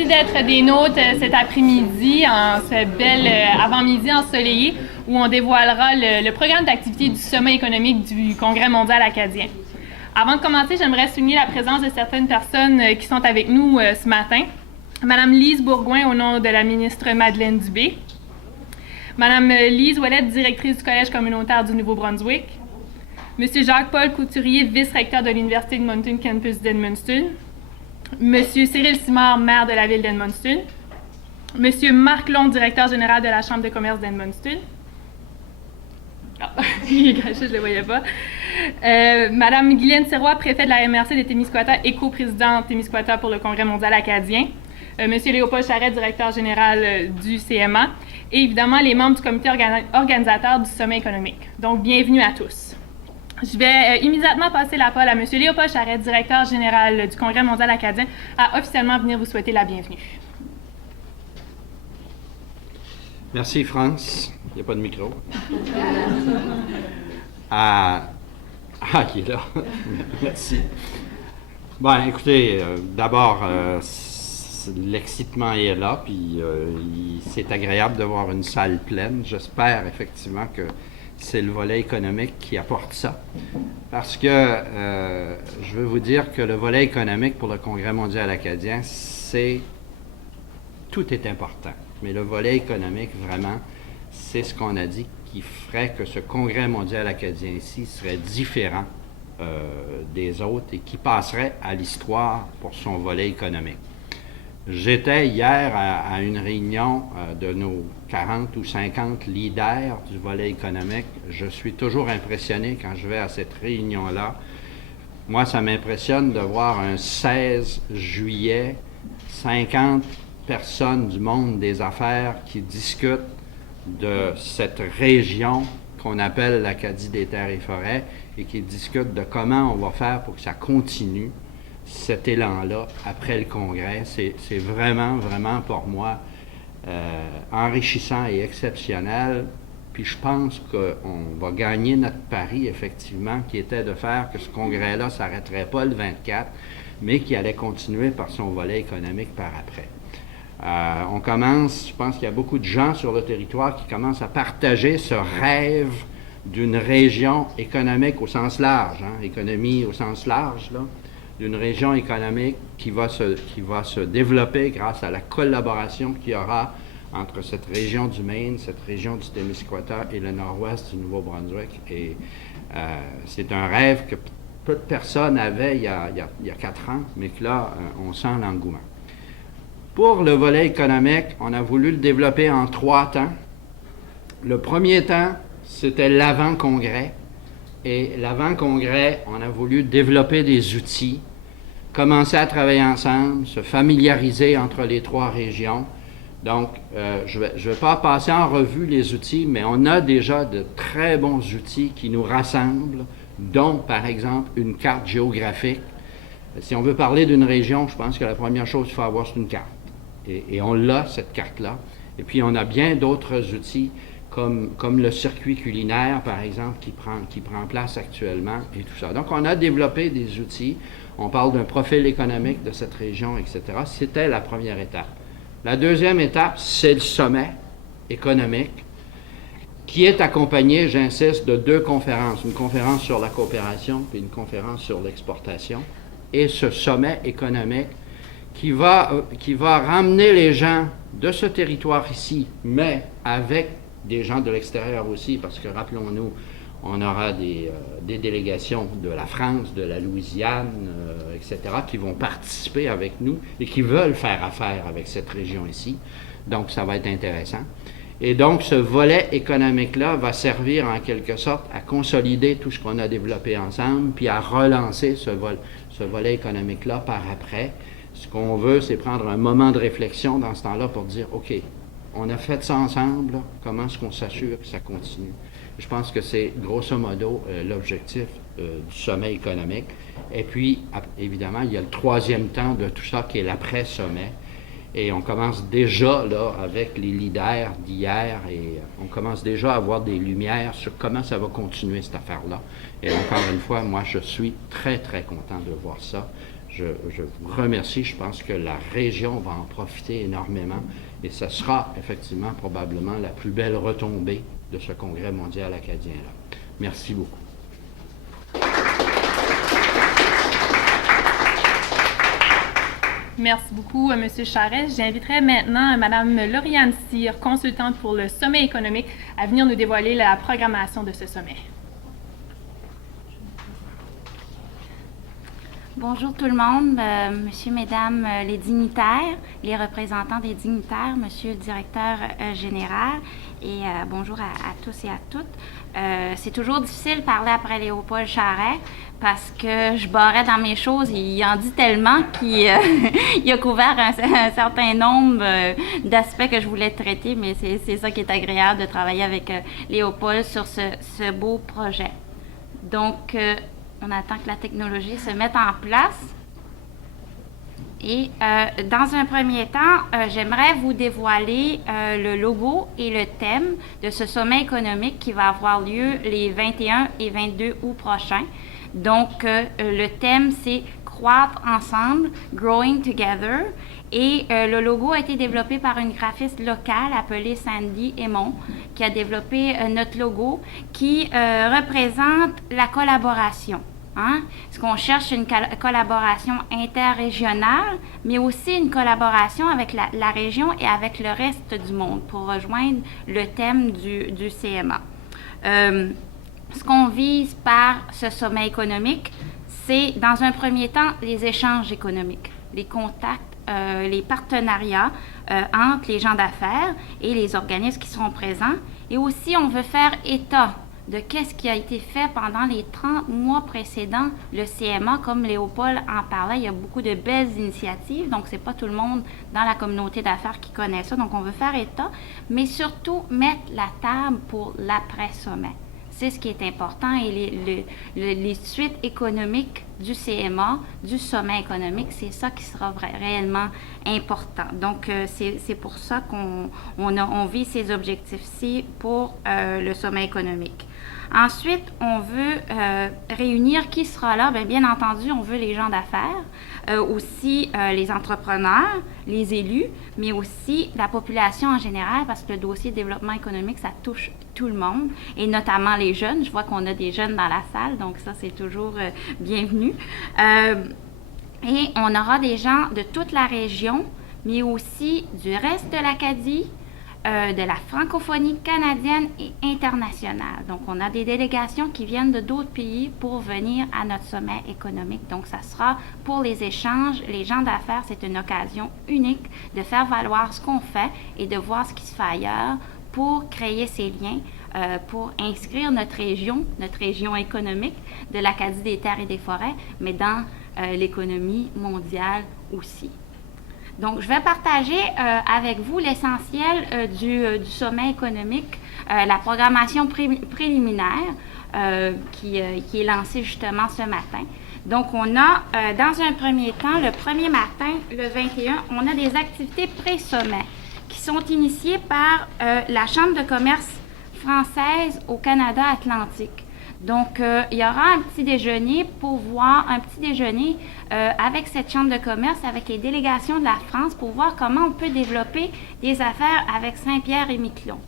Merci d'être des nôtres cet après-midi, en ce bel avant-midi ensoleillé, où on dévoilera le programme d'activité du sommet économique du Congrès mondial acadien. Avant de commencer, j'aimerais souligner la présence de certaines personnes qui sont avec nous ce matin. Madame Lise Bourgouin, au nom de la ministre Madeleine Dubé. Madame Lise Ouellette, directrice du Collège communautaire du Nouveau-Brunswick. Monsieur Jacques-Paul Couturier, vice-recteur de l'Université de Moncton Campus d'Edmundston. Monsieur Cyril Simard, maire de la ville d'Edmundston. Monsieur Marc Long, directeur général de la Chambre de commerce d'Edmundston. Ah, il est caché, je ne le voyais pas. Madame Guylaine Sirois, préfet de la MRC de Témiscouata et coprésidente Témiscouata pour le Congrès mondial acadien. Monsieur Léopold Charret, directeur général du CMA. Et évidemment, les membres du comité organisateur du sommet économique. Donc, bienvenue à tous. Je vais immédiatement passer la parole à M. Léopold Charret, directeur général du Congrès mondial acadien, à officiellement venir vous souhaiter la bienvenue. Merci, France. Il n'y a pas de micro. Qui est là. Merci. Bon, écoutez, d'abord, l'excitement est là, puis c'est agréable de voir une salle pleine. J'espère effectivement que c'est le volet économique qui apporte ça. Parce que je veux vous dire que le volet économique pour le Congrès mondial acadien, tout est important. Mais le volet économique, vraiment, c'est ce qu'on a dit qui ferait que ce Congrès mondial acadien ici serait différent des autres et qui passerait à l'histoire pour son volet économique. J'étais hier à une réunion de nos 40 ou 50 leaders du volet économique. Je suis toujours impressionné quand je vais à cette réunion-là. Moi, ça m'impressionne de voir un 16 juillet, 50 personnes du monde des affaires qui discutent de cette région qu'on appelle l'Acadie des terres et forêts et qui discutent de comment on va faire pour que ça continue, cet élan-là, après le Congrès. C'est vraiment, vraiment pour moi enrichissant et exceptionnel. Puis je pense qu'on va gagner notre pari, effectivement, qui était de faire que ce Congrès-là ne s'arrêterait pas le 24, mais qui allait continuer par son volet économique par après. On commence, je pense qu'il y a beaucoup de gens sur le territoire qui commencent à partager ce rêve d'une région économique au sens large, économie au sens large, là, d'une région économique qui va se développer grâce à la collaboration qu'il y aura entre cette région du Maine, cette région du Témiscouata et le nord-ouest du Nouveau-Brunswick. Et c'est un rêve que peu de personnes avaient il y a 4 ans, mais que là, on sent l'engouement. Pour le volet économique, on a voulu le développer en 3 temps. Le premier temps, c'était l'avant-congrès. Et l'avant-congrès, on a voulu développer des outils, commencer à travailler ensemble, se familiariser entre les 3 régions. Donc, je vais pas passer en revue les outils, mais on a déjà de très bons outils qui nous rassemblent, dont, par exemple, une carte géographique. Si on veut parler d'une région, je pense que la première chose qu'il faut avoir, c'est une carte. Et on l'a, cette carte-là. Et puis, on a bien d'autres outils, comme le circuit culinaire, par exemple, qui prend place actuellement et tout ça. Donc, on a développé des outils. On parle d'un profil économique de cette région, etc. C'était la première étape. La deuxième étape, c'est le sommet économique, qui est accompagné, j'insiste, de 2 conférences. Une conférence sur la coopération et une conférence sur l'exportation. Et ce sommet économique qui va ramener les gens de ce territoire ici, mais avec des gens de l'extérieur aussi, parce que, rappelons-nous, on aura des délégations de la France, de la Louisiane, etc., qui vont participer avec nous et qui veulent faire affaire avec cette région ici. Donc, ça va être intéressant. Et donc, ce volet économique-là va servir en quelque sorte à consolider tout ce qu'on a développé ensemble, puis à relancer ce volet économique-là par après. Ce qu'on veut, c'est prendre un moment de réflexion dans ce temps-là pour dire, OK, on a fait ça ensemble, là, comment est-ce qu'on s'assure que ça continue? Je pense que c'est grosso modo l'objectif du sommet économique. Et puis, évidemment, il y a le 3e temps de tout ça qui est l'après-sommet. Et on commence déjà là avec les leaders d'hier et on commence déjà à avoir des lumières sur comment ça va continuer cette affaire-là. Et encore une fois, moi, je suis très, très content de voir ça. je vous remercie. Je pense que la région va en profiter énormément et ce sera effectivement probablement la plus belle retombée de ce congrès mondial acadien-là. Merci beaucoup. Merci beaucoup, M. Charest. J'inviterai maintenant Mme Lauriane Cyr, consultante pour le sommet économique, à venir nous dévoiler la programmation de ce sommet. Bonjour tout le monde, Monsieur, Mesdames les dignitaires, les représentants des dignitaires, Monsieur le directeur général, et bonjour à tous et à toutes. C'est toujours difficile de parler après Léopold Charest parce que je barrais dans mes choses. Il en dit tellement qu'il il a couvert un certain nombre d'aspects que je voulais traiter, mais c'est ça qui est agréable de travailler avec Léopold sur ce beau projet. Donc, on attend que la technologie se mette en place. Et dans un premier temps, j'aimerais vous dévoiler le logo et le thème de ce sommet économique qui va avoir lieu les 21 et 22 août prochains. Donc, le thème, c'est « Croître ensemble »,« Growing Together ». Et le logo a été développé par une graphiste locale appelée Sandy Aymon, qui a développé notre logo qui représente la collaboration. Hein? Ce qu'on cherche, c'est une collaboration interrégionale, mais aussi une collaboration avec la région et avec le reste du monde pour rejoindre le thème du CMA. Ce qu'on vise par ce sommet économique, c'est dans un premier temps les échanges économiques, les contacts, les partenariats entre les gens d'affaires et les organismes qui seront présents. Et aussi, on veut faire état de qu'est-ce qui a été fait pendant les 30 mois précédents, le CMA, comme Léopold en parlait, il y a beaucoup de belles initiatives, donc c'est pas tout le monde dans la communauté d'affaires qui connaît ça, donc on veut faire état, mais surtout mettre la table pour l'après-sommet. C'est ce qui est important et les suites économiques du CMA, du sommet économique, c'est ça qui sera réellement important. Donc, c'est pour ça qu'on vise ces objectifs-ci pour le sommet économique. Ensuite, on veut réunir qui sera là. Bien entendu, on veut les gens d'affaires, aussi les entrepreneurs, les élus, mais aussi la population en général, parce que le dossier développement économique, ça touche tout le monde, et notamment les jeunes. Je vois qu'on a des jeunes dans la salle, donc ça, c'est toujours bienvenu. Et on aura des gens de toute la région, mais aussi du reste de l'Acadie, de la francophonie canadienne et internationale. Donc, on a des délégations qui viennent de d'autres pays pour venir à notre sommet économique. Donc, ça sera pour les échanges. Les gens d'affaires, c'est une occasion unique de faire valoir ce qu'on fait et de voir ce qui se fait ailleurs pour créer ces liens, pour inscrire notre région économique de l'Acadie des terres et des forêts, mais dans l'économie mondiale aussi. Donc, je vais partager avec vous l'essentiel du sommet économique, la programmation préliminaire qui est lancée justement ce matin. Donc, on a, dans un premier temps, le premier matin, le 21, on a des activités pré-sommet qui sont initiées par la Chambre de commerce française au Canada Atlantique. Donc, il y aura un petit déjeuner avec cette chambre de commerce, avec les délégations de la France pour voir comment on peut développer des affaires avec Saint-Pierre-et-Miquelon.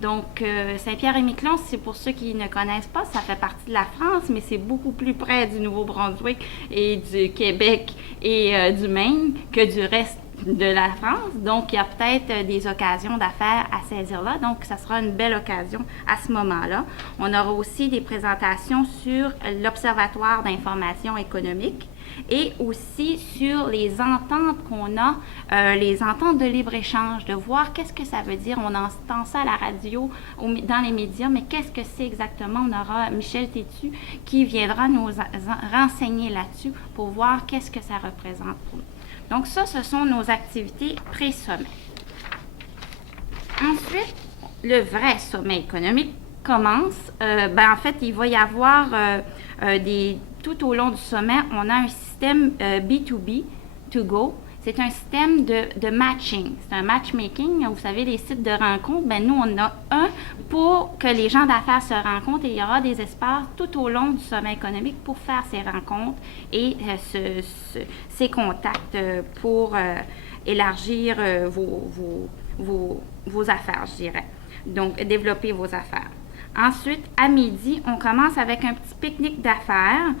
Donc, Saint-Pierre-et-Miquelon, c'est pour ceux qui ne connaissent pas, ça fait partie de la France, mais c'est beaucoup plus près du Nouveau-Brunswick et du Québec et du Maine que du reste de la France. Donc, il y a peut-être des occasions d'affaires à saisir là. Donc, ça sera une belle occasion à ce moment-là. On aura aussi des présentations sur l'Observatoire d'information économique et aussi sur les ententes qu'on a, les ententes de libre-échange, de voir qu'est-ce que ça veut dire. On entend ça à la radio, dans les médias, mais qu'est-ce que c'est exactement? On aura Michel Tétu qui viendra nous renseigner là-dessus pour voir qu'est-ce que ça représente pour nous. Donc ça, ce sont nos activités pré-sommet. Ensuite, le vrai sommet économique commence. En fait, il va y avoir tout au long du sommet, on a un système B2B, to go, c'est un système de matching. C'est un matchmaking. Vous savez, les sites de rencontres, ben nous, on a un pour que les gens d'affaires se rencontrent et il y aura des espaces tout au long du sommet économique pour faire ces rencontres et ces contacts pour élargir vos affaires, je dirais. Donc, développer vos affaires. Ensuite, à midi, on commence avec un petit pique-nique d'affaires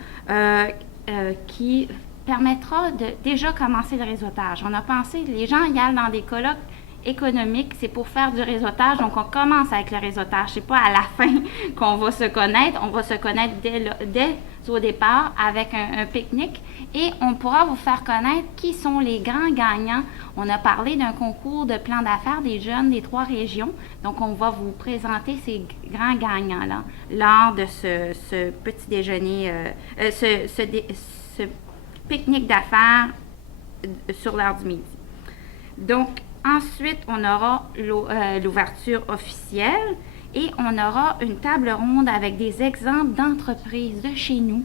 qui permettra de déjà commencer le réseautage. On a pensé, les gens y allent dans des colloques économiques, c'est pour faire du réseautage, donc on commence avec le réseautage. C'est pas à la fin qu'on va se connaître, on va se connaître dès au départ avec un pique-nique et on pourra vous faire connaître qui sont les grands gagnants. On a parlé d'un concours de plan d'affaires des jeunes des 3 régions, donc on va vous présenter ces grands gagnants-là lors de ce petit déjeuner, ce pique-nique d'affaires sur l'heure du midi. Donc, ensuite, on aura l'ouverture officielle et on aura une table ronde avec des exemples d'entreprises de chez nous,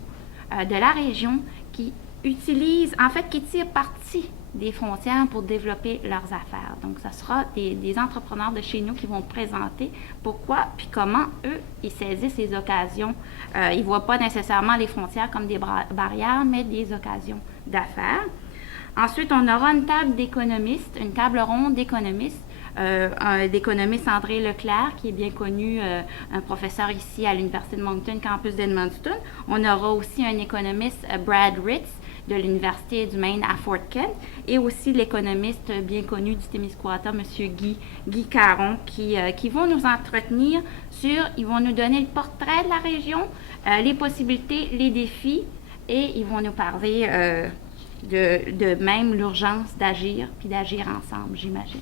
de la région, qui utilisent, en fait, qui tirent parti des frontières pour développer leurs affaires. Donc, ce sera des entrepreneurs de chez nous qui vont présenter pourquoi puis comment eux, ils saisissent les occasions. Ils ne voient pas nécessairement les frontières comme des barrières, mais des occasions d'affaires. Ensuite, on aura une table d'économistes, une table ronde d'économistes. D'économiste André Leclerc, qui est bien connu, un professeur ici à l'Université de Moncton, campus d'Edmundston. On aura aussi un économiste, Brad Ritz, de l'Université du Maine à Fort Kent, et aussi l'économiste bien connu du Témiscouata, M. Guy Caron, qui vont nous entretenir ils vont nous donner le portrait de la région, les possibilités, les défis, et ils vont nous parler de même l'urgence d'agir, puis d'agir ensemble, j'imagine.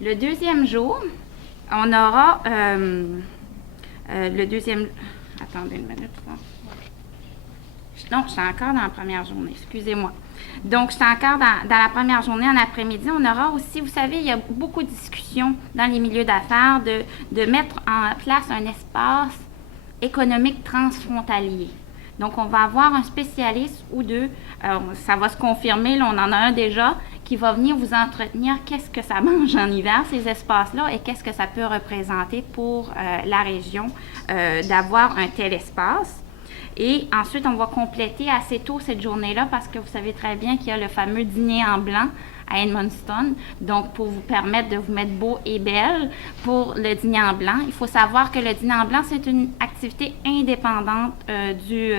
Le deuxième jour, on aura le deuxième... Attendez une minute. Non, je suis encore dans la première journée, excusez-moi. Donc, je suis encore dans la première journée, en après-midi. On aura aussi, vous savez, il y a beaucoup de discussions dans les milieux d'affaires de mettre en place un espace économique transfrontalier. Donc, on va avoir un spécialiste ou deux, ça va se confirmer, là, on en a un déjà, qui va venir vous entretenir qu'est-ce que ça mange en hiver, ces espaces-là, et qu'est-ce que ça peut représenter pour la région d'avoir un tel espace. Et ensuite, on va compléter assez tôt cette journée-là parce que vous savez très bien qu'il y a le fameux dîner en blanc à Edmundston. Donc, pour vous permettre de vous mettre beau et belle pour le dîner en blanc, il faut savoir que le dîner en blanc, c'est une activité indépendante du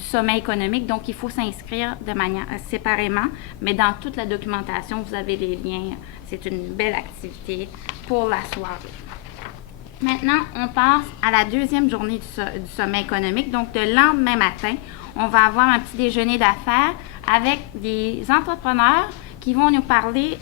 sommet économique. Donc, il faut s'inscrire de manière séparément. Mais dans toute la documentation, vous avez les liens. C'est une belle activité pour la soirée. Maintenant, on passe à la deuxième journée du sommet économique. Donc, le lendemain matin, on va avoir un petit déjeuner d'affaires avec des entrepreneurs qui vont nous parler,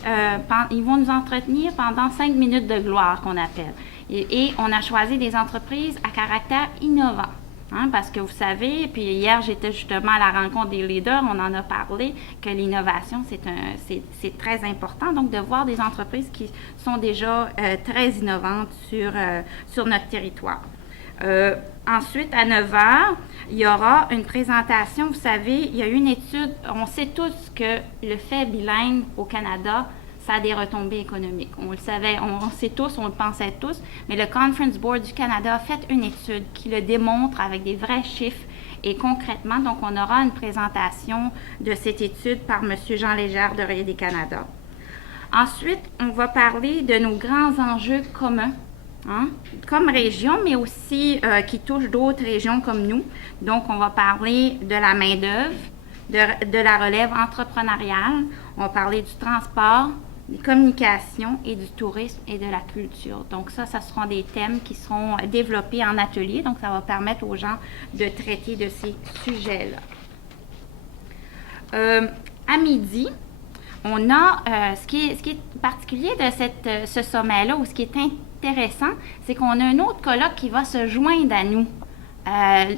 ils vont nous entretenir pendant 5 minutes de gloire qu'on appelle. Et on a choisi des entreprises à caractère innovant. Hein, parce que vous savez, puis hier, j'étais justement à la rencontre des leaders, on en a parlé, que l'innovation, c'est très important. Donc, de voir des entreprises qui sont déjà très innovantes sur notre territoire. Ensuite, à 9h, il y aura une présentation. Vous savez, il y a une étude, on sait tous que le fait bilingue au Canada, ça a des retombées économiques. On le savait, on sait tous, on le pensait tous, mais le Conference Board du Canada a fait une étude qui le démontre avec des vrais chiffres et concrètement. Donc, on aura une présentation de cette étude par M. Jean Légère de Rayé des Canada. Ensuite, on va parler de nos grands enjeux communs, hein, comme région, mais aussi qui touchent d'autres régions comme nous. Donc, on va parler de la main-d'œuvre, de la relève entrepreneuriale, on va parler du transport, des communications et du tourisme et de la culture. Donc ça seront des thèmes qui seront développés en atelier. Donc, ça va permettre aux gens de traiter de ces sujets-là. À midi, on a ce qui est particulier de ce sommet-là, ou ce qui est intéressant, c'est qu'on a un autre colloque qui va se joindre à nous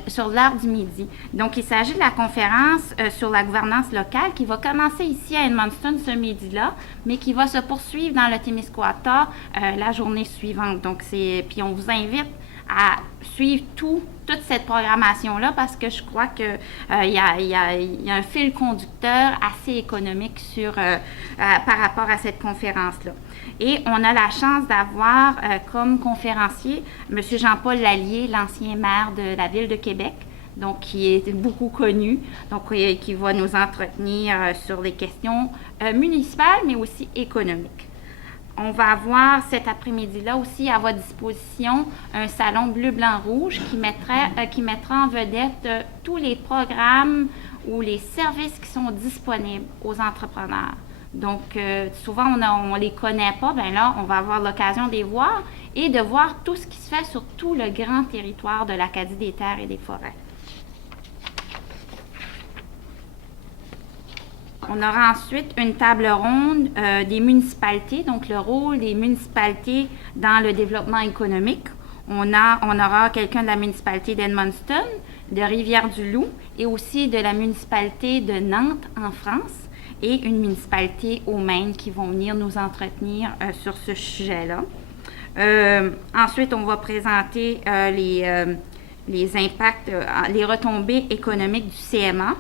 sur l'heure du midi. Donc, il s'agit de la conférence sur la gouvernance locale qui va commencer ici à Edmundston ce midi-là, mais qui va se poursuivre dans le Témiscouata la journée suivante. Donc, puis on vous invite à suivre toute cette programmation-là parce que je crois qu'il y a un fil conducteur assez économique par rapport à cette conférence-là. Et on a la chance d'avoir comme conférencier M. Jean-Paul Lallier, l'ancien maire de la Ville de Québec, donc qui est beaucoup connu, donc qui va nous entretenir sur les questions municipales, mais aussi économiques. On va avoir cet après-midi-là aussi à votre disposition un salon bleu-blanc-rouge qui mettra en vedette tous les programmes ou les services qui sont disponibles aux entrepreneurs. Donc, souvent, on ne les connaît pas. Bien là, on va avoir l'occasion de les voir et de voir tout ce qui se fait sur tout le grand territoire de l'Acadie des terres et des forêts. On aura ensuite une table ronde des municipalités, donc le rôle des municipalités dans le développement économique. On aura quelqu'un de la municipalité d'Edmundston, de Rivière-du-Loup et aussi de la municipalité de Nantes en France et une municipalité au Maine qui vont venir nous entretenir sur ce sujet-là. Ensuite, on va présenter les impacts, les retombées économiques du CMA.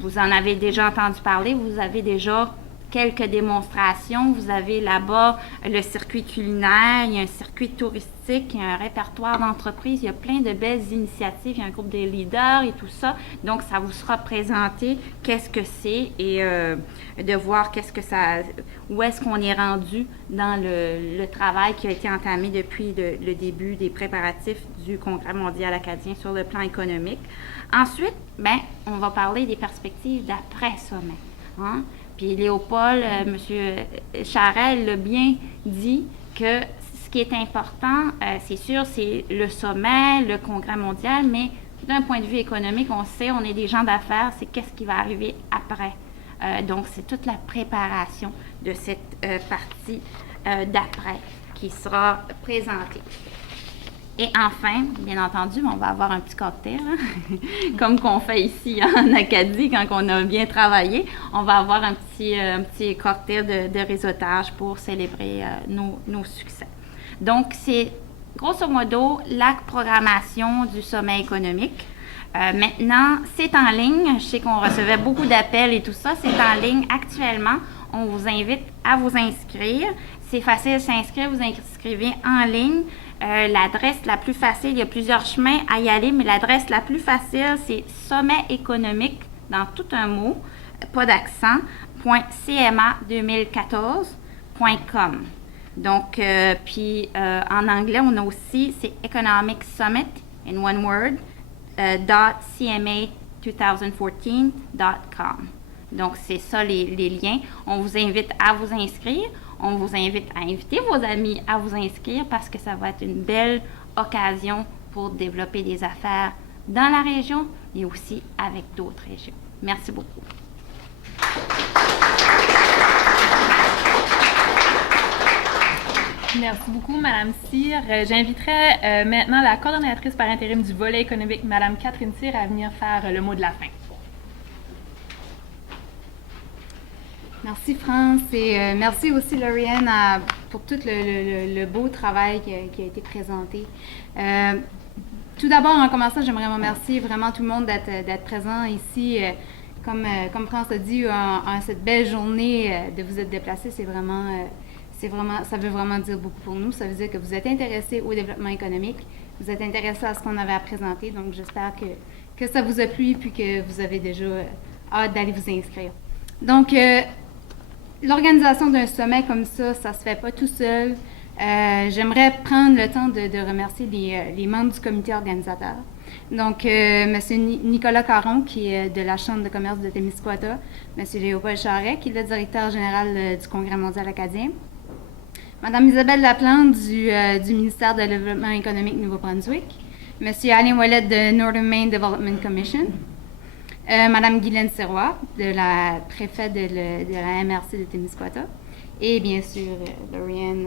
Vous en avez déjà entendu parler, vous avez déjà quelques démonstrations. Vous avez là-bas le circuit culinaire, il y a un circuit touristique, il y a un répertoire d'entreprises, il y a plein de belles initiatives, il y a un groupe de leaders et tout ça. Donc, ça vous sera présenté qu'est-ce que c'est et de voir où est-ce qu'on est rendu dans le travail qui a été entamé depuis le début des préparatifs du Congrès mondial acadien sur le plan économique. Ensuite, on va parler des perspectives d'après-sommet. Hein? Puis Léopold, M. Charest l'a bien dit que ce qui est important, c'est sûr, c'est le sommet, le congrès mondial, mais d'un point de vue économique, on sait, on est des gens d'affaires, c'est qu'est-ce qui va arriver après. Donc, c'est toute la préparation de cette partie d'après qui sera présentée. Et enfin, bien entendu, on va avoir un petit cocktail, hein? Comme qu'on fait ici en Acadie quand on a bien travaillé. On va avoir un petit cocktail de réseautage pour célébrer nos succès. Donc, c'est grosso modo la programmation du sommet économique. Maintenant, c'est en ligne. Je sais qu'on recevait beaucoup d'appels et tout ça. C'est en ligne actuellement. On vous invite à vous inscrire. C'est facile de s'inscrire. Vous inscrivez en ligne. L'adresse la plus facile, il y a plusieurs chemins à y aller, mais l'adresse la plus facile, c'est sommet économique, dans tout un mot, pas d'accent, .cma2014.com. Donc, puis en anglais, on a aussi, c'est Economic Summit, in one word, .cma2014.com. Donc, c'est ça les liens. On vous invite à vous inscrire. On vous invite à inviter vos amis à vous inscrire parce que ça va être une belle occasion pour développer des affaires dans la région et aussi avec d'autres régions. Merci beaucoup. Merci beaucoup, Mme Cyr. J'inviterai maintenant la coordonnatrice par intérim du volet économique, Mme Catherine Cyr, à venir faire le mot de la fin. Merci France et merci aussi Lauriane pour tout le beau travail qui a été présenté. Tout d'abord, en commençant, j'aimerais remercier vraiment tout le monde d'être présent ici. Comme France a dit, en cette belle journée de vous être déplacés, ça veut vraiment dire beaucoup pour nous. Ça veut dire que vous êtes intéressés au développement économique, vous êtes intéressés à ce qu'on avait à présenter. Donc, j'espère que ça vous a plu et puis que vous avez déjà hâte d'aller vous inscrire. Donc, l'organisation d'un sommet comme ça se fait pas tout seul. J'aimerais prendre le temps de remercier les membres du comité organisateur. Donc, M. Nicolas Caron, qui est de la Chambre de commerce de Témiscouata, M. Léopold Charest, qui est le directeur général du Congrès mondial acadien, Mme Isabelle Laplante du ministère de développement économique Nouveau-Brunswick, M. Alain Ouellet de Northern Maine Development Commission, Mme Guylaine Sirois, de la préfète de la MRC de Témiscouata, et bien sûr Lauriane,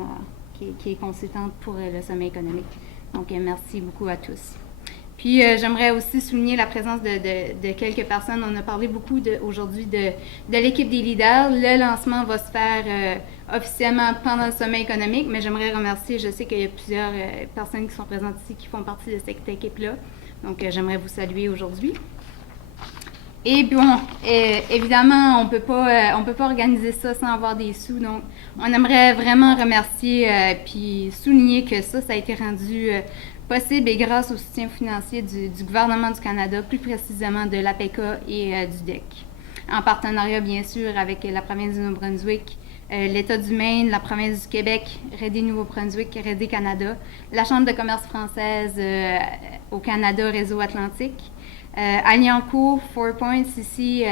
qui est consultante pour le sommet économique. Donc, merci beaucoup à tous. Puis j'aimerais aussi souligner la présence de quelques personnes. On a parlé beaucoup aujourd'hui de l'équipe des leaders. Le lancement va se faire officiellement pendant le sommet économique, mais j'aimerais remercier, je sais qu'il y a plusieurs personnes qui sont présentes ici qui font partie de cette équipe-là. Donc j'aimerais vous saluer aujourd'hui. Et bon, évidemment, on peut pas organiser ça sans avoir des sous. Donc, on aimerait vraiment remercier puis souligner que ça a été rendu possible et grâce au soutien financier du gouvernement du Canada, plus précisément de l'APECA et du DEC. En partenariat, bien sûr, avec la province du Nouveau-Brunswick, l'État du Maine, la province du Québec, Rédé Nouveau-Brunswick, Rédé Canada, la Chambre de commerce française au Canada, Réseau Atlantique, Alianco, 4 Points ici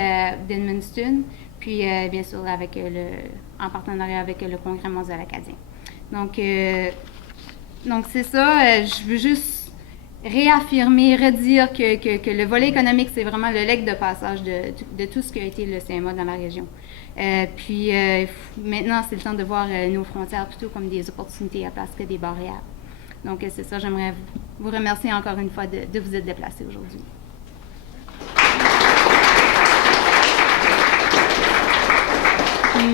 d'Edmundston, puis bien sûr en partenariat avec le Congrès mondial acadien. Donc c'est ça, je veux juste réaffirmer, redire que le volet économique, c'est vraiment le legs de passage de tout ce qui a été le CMA dans la région. Puis maintenant, c'est le temps de voir nos frontières plutôt comme des opportunités à place que des barrières. Donc c'est ça, j'aimerais vous remercier encore une fois de vous être déplacés aujourd'hui.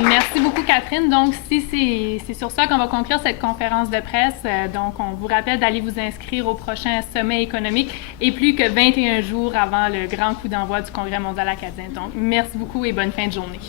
Merci beaucoup, Catherine. Donc, c'est sur ça qu'on va conclure cette conférence de presse. Donc, on vous rappelle d'aller vous inscrire au prochain sommet économique et plus que 21 jours avant le grand coup d'envoi du Congrès mondial acadien. Donc, merci beaucoup et bonne fin de journée.